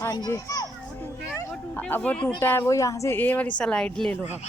हाँ जी, अब वो टूटा है, वो यहाँ से ये वाली स्लाइड ले लो आप।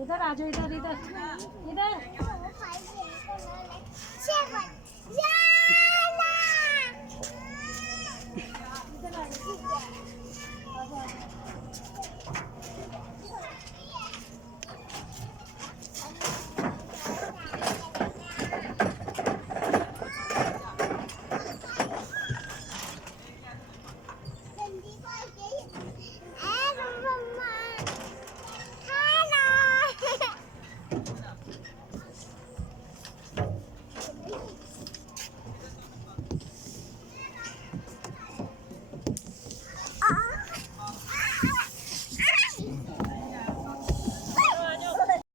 इधर आ जाओ, इधर इधर इधर।